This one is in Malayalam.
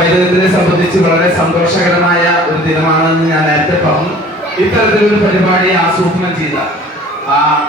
അദ്ദേഹത്തിനെ സംബന്ധിച്ച് വളരെ സന്തോഷകരമായ ഒരു ദിനമാണെന്ന് ഞാൻ നേരത്തെ പറഞ്ഞു. ഇത്തരത്തിലൊരു പരിപാടി ആസൂത്രണം ചെയ്ത ആ